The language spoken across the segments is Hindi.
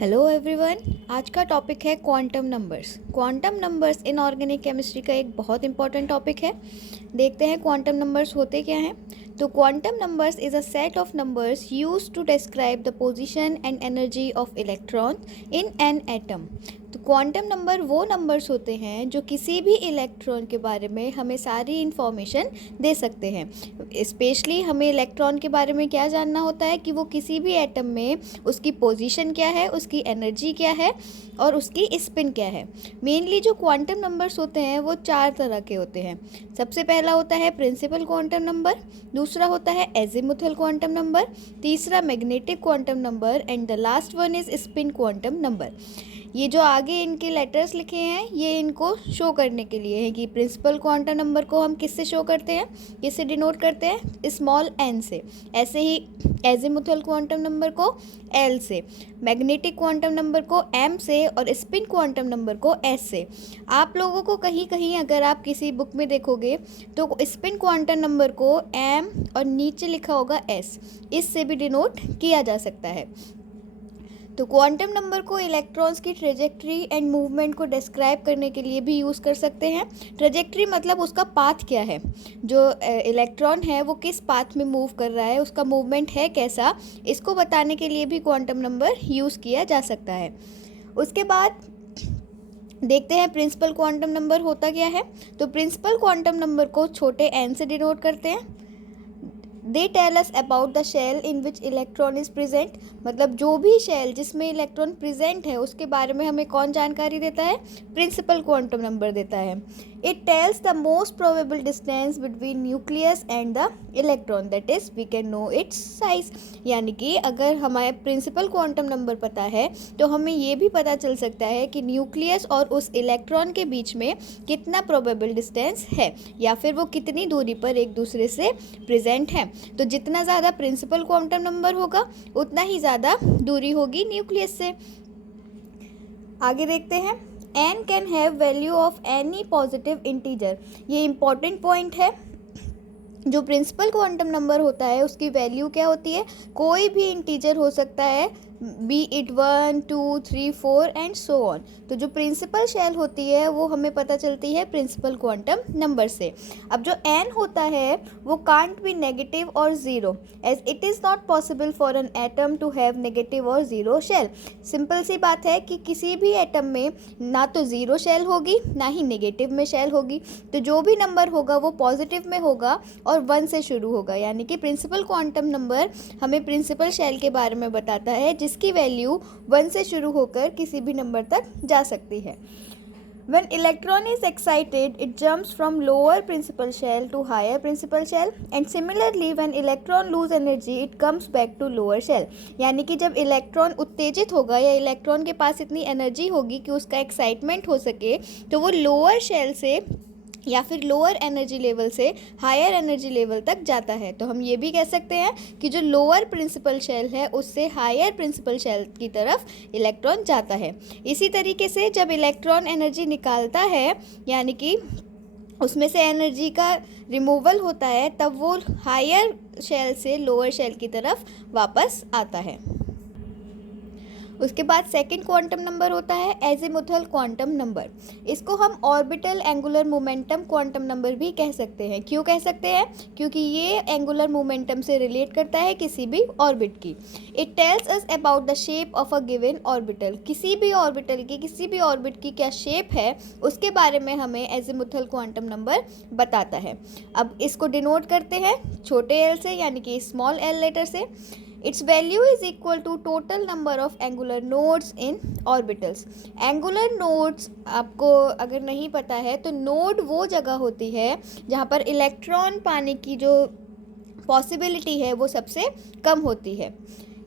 Hello everyone. आज का टॉपिक है quantum numbers. Quantum numbers inorganic chemistry का एक बहुत इंपॉर्टेंट टॉपिक है। देखते हैं क्वांटम नंबर्स होते क्या हैं। तो quantum numbers is a set of numbers used to describe the position and energy of electron in an atom. तो क्वांटम नंबर वो नंबर्स होते हैं जो किसी भी इलेक्ट्रॉन के बारे में हमें सारी इन्फॉर्मेशन दे सकते हैं। स्पेशली हमें इलेक्ट्रॉन के बारे में क्या जानना होता है कि वो किसी भी एटम में उसकी पोजीशन क्या है, उसकी एनर्जी क्या है और उसकी स्पिन क्या है। मेनली जो क्वांटम नंबर्स होते हैं वो 4 तरह के होते हैं। सबसे पहला होता है प्रिंसिपल क्वांटम नंबर, दूसरा होता है एजीमुथल क्वांटम नंबर, तीसरा magnetic quantum number and the last one is spin quantum number. ये जो आगे इनके लेटर्स लिखे हैं ये इनको शो करने के लिए है कि प्रिंसिपल क्वांटम नंबर को हम किससे शो करते हैं, किससे डिनोट करते हैं, स्मॉल n से। ऐसे ही एजीमुथल क्वांटम नंबर को l से, मैग्नेटिक क्वांटम नंबर को m से और स्पिन क्वांटम नंबर को s से। आप लोगों को कहीं कहीं अगर आप किसी बुक में देखोगे तो स्पिन क्वांटम नंबर को m और नीचे लिखा होगा s, इससे भी डिनोट किया जा सकता है। तो क्वांटम नंबर को इलेक्ट्रॉन्स की ट्रेजेक्ट्री एंड मूवमेंट को डिस्क्राइब करने के लिए भी यूज़ कर सकते हैं। ट्रेजेक्ट्री मतलब उसका पाथ क्या है, जो इलेक्ट्रॉन है वो किस पाथ में मूव कर रहा है, उसका मूवमेंट है कैसा, इसको बताने के लिए भी क्वांटम नंबर यूज़ किया जा सकता है। उसके बाद देखते हैं प्रिंसिपल क्वांटम नंबर होता क्या है। तो प्रिंसिपल क्वांटम नंबर को छोटे n से डिनोट करते हैं। They tell us about the shell in which electron is present, मतलब जो भी शेल जिसमें इलेक्ट्रॉन प्रेजेंट है उसके बारे में हमें कौन जानकारी देता है, प्रिंसिपल क्वांटम नंबर देता है। It tells the most probable distance between nucleus and the electron, that is we can know its size. यानी कि अगर हमारे प्रिंसिपल क्वांटम नंबर पता है तो हमें ये भी पता चल सकता है कि न्यूक्लियस और उस इलेक्ट्रॉन के बीच में कितना प्रोबेबल डिस्टेंस है या फिर वो कितनी दूरी पर एक दूसरे से प्रेजेंट है। तो जितना ज़्यादा प्रिंसिपल क्वांटम नंबर होगा उतना ही ज़्यादा दूरी होगी न्यूक्लियस से। आगे देखते हैं n can have value of any positive integer. ये इंपॉर्टेंट पॉइंट है। जो प्रिंसिपल क्वांटम नंबर होता है उसकी वैल्यू क्या होती है, कोई भी इंटीजर हो सकता है, B it 1 2 3 4 and so on. तो जो प्रिंसिपल शेल होती है वो हमें पता चलती है प्रिंसिपल क्वांटम नंबर से। अब जो n होता है वो कांट बी नेगेटिव और zero, as it is not possible for an atom to have negative और ज़ीरो शेल। सिंपल सी बात है कि किसी भी एटम में ना तो ज़ीरो शेल होगी ना ही नेगेटिव में शेल होगी। तो जो भी नंबर होगा वो पॉजिटिव में होगा और 1 से शुरू होगा। यानी कि प्रिंसिपल क्वांटम नंबर हमें प्रिंसिपल शेल के बारे में बताता है जिसकी वैल्यू 1 से शुरू होकर किसी भी नंबर तक जा सकती है। When electron is excited, it jumps from lower principal shell to higher principal shell, and similarly when electron lose energy, it comes back to lower shell. यानी कि जब इलेक्ट्रॉन उत्तेजित होगा या इलेक्ट्रॉन के पास इतनी एनर्जी होगी कि उसका एक्साइटमेंट हो सके तो वो लोअर शेल से या फिर लोअर एनर्जी लेवल से हायर एनर्जी लेवल तक जाता है। तो हम ये भी कह सकते हैं कि जो लोअर प्रिंसिपल शेल है उससे हायर प्रिंसिपल शेल की तरफ इलेक्ट्रॉन जाता है। इसी तरीके से जब इलेक्ट्रॉन एनर्जी निकालता है यानी कि उसमें से एनर्जी का रिमूवल होता है तब वो हायर शेल से लोअर शेल की तरफ वापस आता है। उसके बाद सेकंड क्वांटम नंबर होता है एजीमुथल क्वांटम नंबर। इसको हम orbital angular momentum quantum number भी कह सकते हैं। क्यों कह सकते हैं, क्योंकि ये एंगुलर मोमेंटम से रिलेट करता है किसी भी ऑर्बिट की। It tells us about the shape of a given orbital, किसी भी ऑर्बिटल की किसी भी ऑर्बिट की क्या शेप है उसके बारे में हमें एजीमुथल क्वांटम नंबर बताता है। अब इसको डिनोट करते हैं छोटे एल से यानी कि स्मॉल एल लेटर से। Its value is equal to total number of angular nodes in orbitals. Angular nodes आपको अगर नहीं पता है तो नोड वो जगह होती है जहाँ पर इलेक्ट्रॉन पाने की जो पॉसिबिलिटी है वो सबसे कम होती है।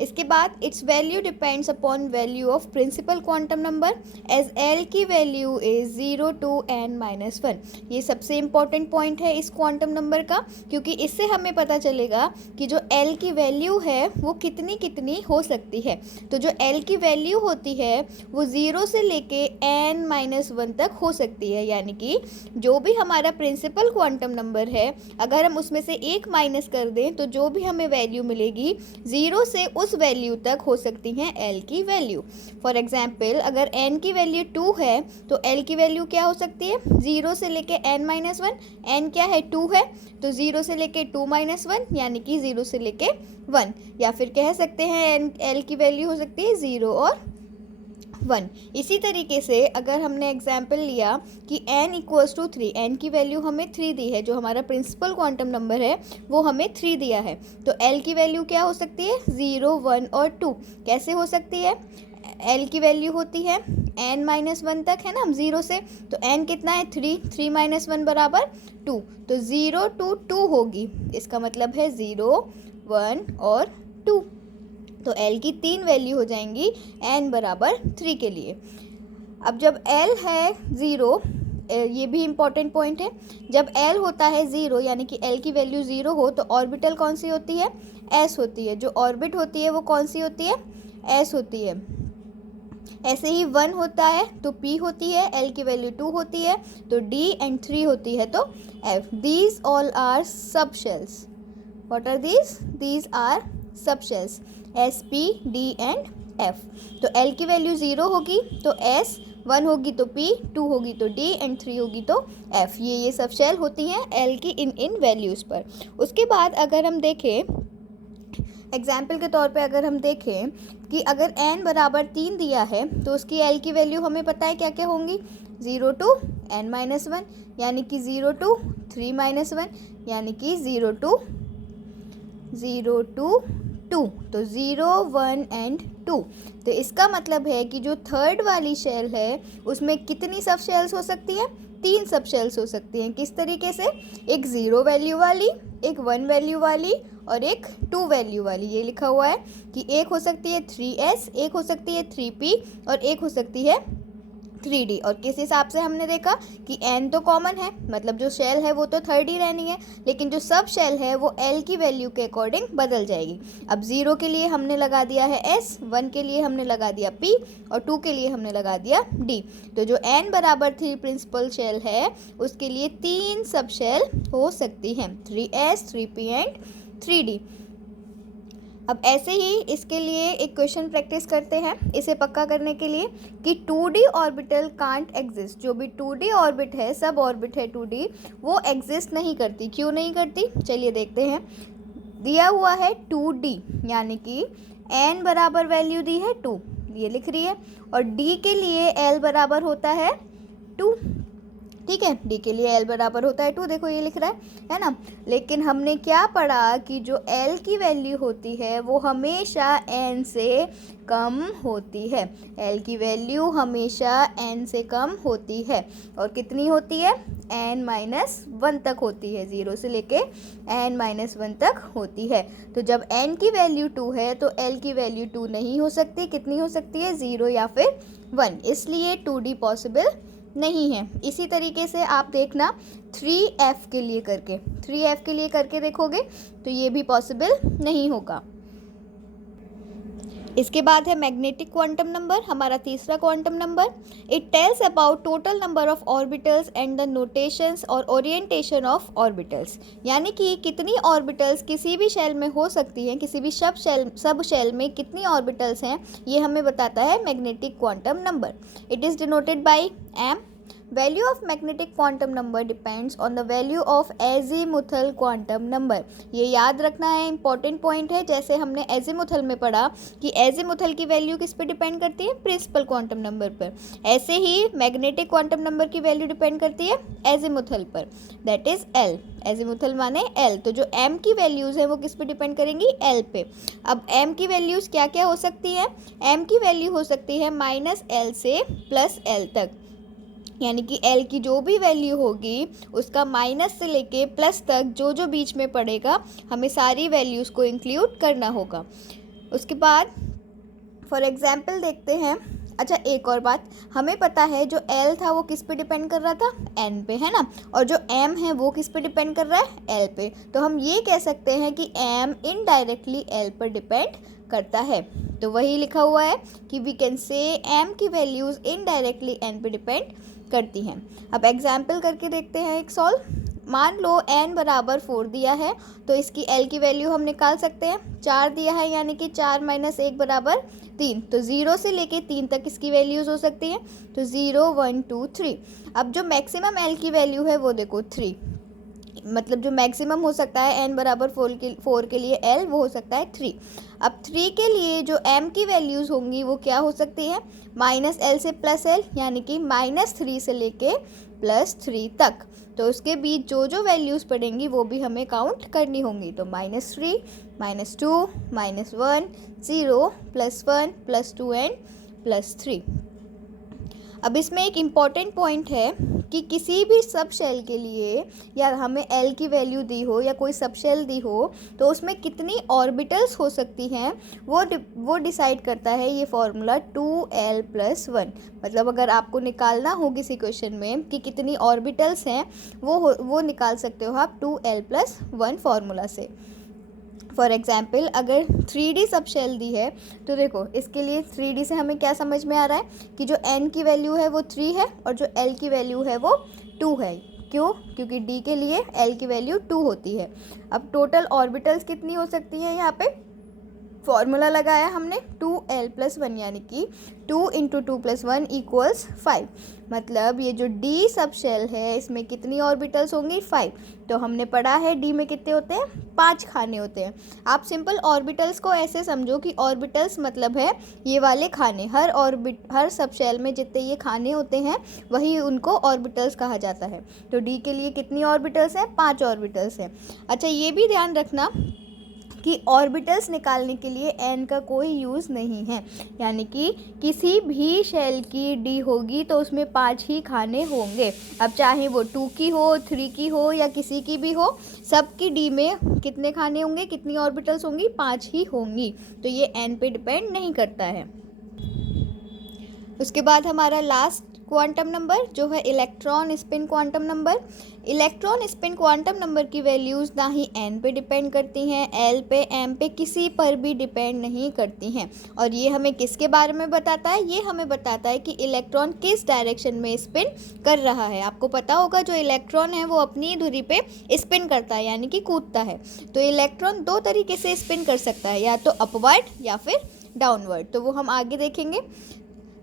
इसके बाद its value depends upon value of principal quantum number as L की वैल्यू इज 0 to n-1। ये सबसे इम्पॉर्टेंट पॉइंट है इस क्वांटम नंबर का, क्योंकि इससे हमें पता चलेगा कि जो एल की वैल्यू है वो कितनी कितनी हो सकती है। तो जो एल की वैल्यू होती है वो 0 से लेके n-1 तक हो सकती है। यानी कि जो भी हमारा प्रिंसिपल क्वांटम नंबर है अगर हम उसमें से एक माइनस कर दें तो जो भी हमें वैल्यू मिलेगी 0 से उस वैल्यू तक हो सकती हैं एल की वैल्यू। फॉर एग्जाम्पल अगर एन की वैल्यू 2 है तो एल की वैल्यू क्या हो सकती है, 0 से लेके n-1। एन क्या है, 2 है, तो 0 से लेके 2-1 यानी कि 0 से लेके 1, या फिर कह सकते हैं एल की वैल्यू हो सकती है 0 और 1। इसी तरीके से अगर हमने एग्जाम्पल लिया कि n इक्वल्स टू 3, n की वैल्यू हमें 3 दी है, जो हमारा प्रिंसिपल क्वांटम नंबर है वो हमें 3 दिया है, तो l की वैल्यू क्या हो सकती है, 0, 1 और 2। कैसे हो सकती है, l की वैल्यू होती है n-1 तक, है ना, 0 से, तो n कितना है 3, 3-1 बराबर 2, तो 0 to 2 होगी, इसका मतलब है 0, 1 और 2। तो l की 3 वैल्यू हो जाएंगी n बराबर 3 के लिए। अब जब l है 0, ये भी इम्पॉर्टेंट पॉइंट है, जब l होता है 0 यानी कि l की वैल्यू 0 हो तो ऑर्बिटल कौन सी होती है, s होती है। जो ऑर्बिट होती है वो कौन सी होती है, s होती है। ऐसे ही 1 होता है तो p होती है, l की वैल्यू 2 होती है तो d एंड 3 होती है तो f। These all are subshells. What are these, these are subshells, S, P, D and F। तो L की वैल्यू 0 होगी तो S, 1 होगी तो P, 2 होगी तो D एंड 3 होगी तो F। ये सब शेल होती हैं L की इन वैल्यूज़ पर। उसके बाद अगर हम देखें एग्जाम्पल के तौर पे, अगर हम देखें कि अगर n बराबर 3 दिया है तो उसकी l की वैल्यू हमें पता है क्या क्या होंगी, 0 to n-1 यानी कि 0 to 3-1 यानी कि 0 to 2, तो 0, 1 एंड 2। तो इसका मतलब है कि जो थर्ड वाली शेल है उसमें कितनी सब शेल्स हो सकती है, 3 सब शेल्स हो सकती हैं। किस तरीके से, एक 0 वैल्यू वाली, एक 1 वैल्यू वाली और एक 2 वैल्यू वाली। ये लिखा हुआ है कि एक हो सकती है 3s, एक हो सकती है 3p और एक हो सकती है 3d। और किस हिसाब से हमने देखा कि n तो कॉमन है, मतलब जो शेल है वो तो थर्ड ही रहनी है, लेकिन जो सब शेल है वो l की वैल्यू के अकॉर्डिंग बदल जाएगी। अब 0 के लिए हमने लगा दिया है s, 1 के लिए हमने लगा दिया p और 2 के लिए हमने लगा दिया d। तो जो n बराबर 3 प्रिंसिपल शेल है उसके लिए 3 सब शेल हो सकती हैं, 3s, 3p एंड 3d। अब ऐसे ही इसके लिए एक क्वेश्चन प्रैक्टिस करते हैं इसे पक्का करने के लिए कि 2D ऑर्बिटल कांट एग्जिस्ट। जो भी 2D ऑर्बिट है, सब ऑर्बिट है 2D, वो एग्जिस्ट नहीं करती। क्यों नहीं करती, चलिए देखते हैं। दिया हुआ है 2D यानी कि n बराबर वैल्यू दी है 2, ये लिख रही है, और D के लिए L बराबर होता है 2, ठीक है, D के लिए L बराबर होता है 2, देखो ये लिख रहा है ना। लेकिन हमने क्या पढ़ा कि जो L की वैल्यू होती है वो हमेशा n से कम होती है। L की वैल्यू हमेशा n से कम होती है, और कितनी होती है, n-1 तक होती है, 0 से लेके n-1 तक होती है। तो जब n की वैल्यू 2 है तो L की वैल्यू 2 नहीं हो सकती, कितनी हो सकती है, 0 या फिर 1, इसलिए 2D पॉसिबल नहीं है। इसी तरीके से आप देखना 3F के लिए करके, 3F के लिए करके देखोगे तो ये भी पॉसिबल नहीं होगा। इसके बाद है मैग्नेटिक क्वांटम नंबर, हमारा तीसरा quantum number. It tells about total number of orbitals and the notations और ओरिएंटेशन ऑफ ऑर्बिटल्स, यानी कि कितनी ऑर्बिटल्स किसी भी शेल में हो सकती हैं, किसी भी सब शेल में कितनी ऑर्बिटल्स हैं, ये हमें बताता है magnetic quantum number. It is denoted by m। Value of magnetic quantum number depends on the value of azimuthal quantum number. ये याद रखना है, इंपॉर्टेंट पॉइंट है। जैसे हमने एजीमुथल में पढ़ा कि एजीमुथल की वैल्यू किस पे डिपेंड करती है, प्रिंसिपल क्वांटम नंबर पर, ऐसे ही मैग्नेटिक क्वांटम नंबर की वैल्यू डिपेंड करती है एजीमुथल पर, दैट इज L। एजीमुथल माने L, तो जो m की वैल्यूज़ है वो किस पे डिपेंड करेंगी, L पे। अब m की वैल्यूज़ क्या क्या हो सकती है, m की वैल्यू हो सकती है -L से +L तक, यानी कि L की जो भी वैल्यू होगी उसका माइनस से लेके प्लस तक जो जो बीच में पड़ेगा हमें सारी वैल्यूज़ को इंक्लूड करना होगा। उसके बाद फॉर एग्जांपल देखते हैं। अच्छा, एक और बात, हमें पता है जो L था वो किस पे डिपेंड कर रहा था, N पे, है ना, और जो M है वो किस पे डिपेंड कर रहा है, L पे। तो हम ये कह सकते हैं कि M इनडायरेक्टली L पर डिपेंड करता है। तो वही लिखा हुआ है कि वी कैन से M की वैल्यूज़ इनडायरेक्टली N पे डिपेंड करती हैं। अब एग्जाम्पल करके देखते हैं एक सॉल्व। मान लो n बराबर 4 दिया है तो इसकी l की वैल्यू हम निकाल सकते हैं। 4 दिया है यानी कि 4 माइनस 1 बराबर 3, तो 0 से लेके 3 तक इसकी वैल्यूज़ हो सकती हैं। तो 0 1 2 3। अब जो मैक्सिमम l की वैल्यू है वो देखो 3, मतलब जो मैक्सिमम हो सकता है n बराबर 4 के लिए l वो हो सकता है 3। अब 3 के लिए जो m की वैल्यूज़ होंगी वो क्या हो सकती है, माइनस l से प्लस l, यानी कि -3 से लेके +3 तक। तो उसके बीच जो जो वैल्यूज़ पड़ेंगी वो भी हमें काउंट करनी होंगी। तो -3 -2 -1 0 +1 +2 एंड +3। अब इसमें एक इम्पॉर्टेंट पॉइंट है कि किसी भी सब शेल के लिए या हमें l की वैल्यू दी हो या कोई सब शेल दी हो तो उसमें कितनी ऑर्बिटल्स हो सकती हैं वो डिसाइड करता है ये फॉर्मूला 2l + 1। मतलब अगर आपको निकालना हो किसी क्वेश्चन में कि कितनी ऑर्बिटल्स हैं वो निकाल सकते हो आप 2l + 1 फार्मूला से। फॉर एग्ज़ाम्पल अगर 3D सब शेल दी है तो देखो इसके लिए 3D से हमें क्या समझ में आ रहा है कि जो n की वैल्यू है वो 3 है और जो l की वैल्यू है वो 2 है। क्यों? क्योंकि d के लिए l की वैल्यू 2 होती है। अब टोटल ऑर्बिटल्स कितनी हो सकती हैं, यहाँ पे फॉर्मूला लगाया हमने 2l + 1 यानी कि 2 × 2 + 1 = 5। मतलब ये जो d सब शेल है इसमें कितनी ऑर्बिटल्स होंगी, 5। तो हमने पढ़ा है d में कितने होते हैं, 5 खाने होते हैं। आप सिंपल ऑर्बिटल्स को ऐसे समझो कि ऑर्बिटल्स मतलब है ये वाले खाने, हर सब शेल में जितने ये खाने होते हैं वही उनको ऑर्बिटल्स कहा जाता है। तो d के लिए कितनी ऑर्बिटल्स हैं, 5 ऑर्बिटल्स हैं। अच्छा ये भी ध्यान रखना कि ऑर्बिटल्स निकालने के लिए n का कोई यूज़ नहीं है, यानी कि किसी भी शेल की d होगी तो उसमें 5 ही खाने होंगे। अब चाहे वो 2 की हो, 3 की हो या किसी की भी हो, सबकी d में कितने खाने होंगे, कितनी ऑर्बिटल्स होंगी, 5 ही होंगी। तो ये n पे डिपेंड नहीं करता है। उसके बाद हमारा लास्ट क्वांटम नंबर जो है electron spin quantum number. Electron spin quantum number की वैल्यूज़ ना ही n पे डिपेंड करती हैं, l पे, m पे, किसी पर भी डिपेंड नहीं करती हैं। और ये हमें किसके बारे में बताता है, ये हमें बताता है कि इलेक्ट्रॉन किस डायरेक्शन में स्पिन कर रहा है। आपको पता होगा जो इलेक्ट्रॉन है वो अपनी धुरी पे स्पिन करता है यानी कि कूदता है। तो इलेक्ट्रॉन 2 तरीके से स्पिन कर सकता है, या तो अपवर्ड या फिर डाउनवर्ड। तो वो हम आगे देखेंगे।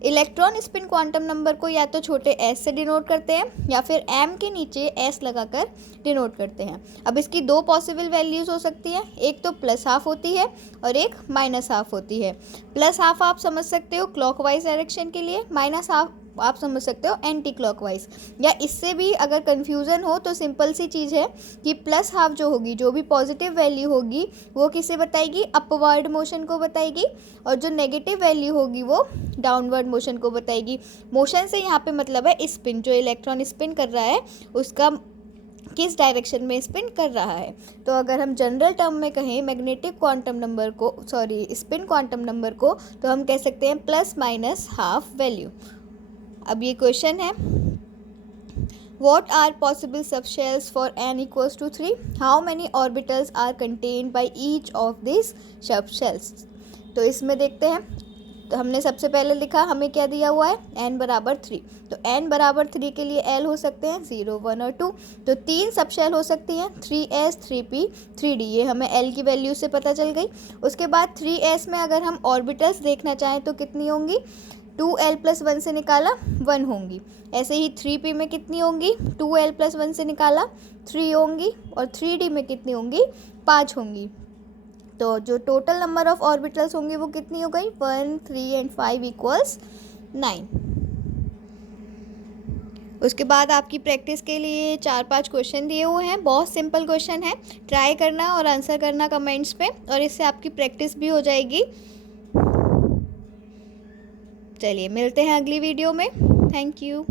इलेक्ट्रॉन स्पिन क्वांटम नंबर को या तो छोटे s से डिनोट करते हैं या फिर m के नीचे s लगाकर डिनोट करते हैं। अब इसकी 2 पॉसिबल वैल्यूज़ हो सकती हैं, एक तो +½ होती है और एक -½ होती है। +½ आप समझ सकते हो क्लॉकवाइज डायरेक्शन के लिए, -½ आप समझ सकते हो एंटी क्लॉकवाइज। या इससे भी अगर कन्फ्यूज़न हो तो सिंपल सी चीज़ है कि +½ जो होगी, जो भी पॉजिटिव वैल्यू होगी वो किसे बताएगी, अपवर्ड मोशन को बताएगी, और जो नेगेटिव वैल्यू होगी वो डाउनवर्ड मोशन को बताएगी। मोशन से यहाँ पे मतलब है स्पिन, जो इलेक्ट्रॉन स्पिन कर रहा है उसका किस डायरेक्शन में स्पिन कर रहा है। तो अगर हम जनरल टर्म में कहें मैग्नेटिक क्वांटम नंबर को, स्पिन क्वांटम नंबर को, तो हम कह सकते हैं ±½ वैल्यू। अब ये क्वेश्चन है, What are possible subshells for n = 3? How many orbitals are contained by each of these subshells? तो इसमें देखते हैं। तो हमने सबसे पहले लिखा, हमें क्या दिया हुआ है, n बराबर 3। तो n बराबर 3 के लिए l हो सकते हैं 0 1 और 2। तो 3 सबशेल हो सकती हैं, 3s 3p 3d। ये हमें l की वैल्यू से पता चल गई। उसके बाद 3s में अगर हम ऑर्बिटल्स देखना चाहें तो कितनी होंगी, 2l + 1 से निकाला 1 होंगी। ऐसे ही 3p में कितनी होंगी, 2l + 1 से निकाला 3 होंगी, और 3d में कितनी होंगी, 5 होंगी। तो जो टोटल नंबर ऑफ ऑर्बिटल्स होंगे वो कितनी हो गई, 1 3 एंड 5 = 9। उसके बाद आपकी प्रैक्टिस के लिए 4-5 क्वेश्चन दिए हुए हैं, बहुत सिंपल क्वेश्चन है। ट्राई करना और आंसर करना कमेंट्स पे, और इससे आपकी प्रैक्टिस भी हो जाएगी। चलिए मिलते हैं अगली वीडियो में। Thank you.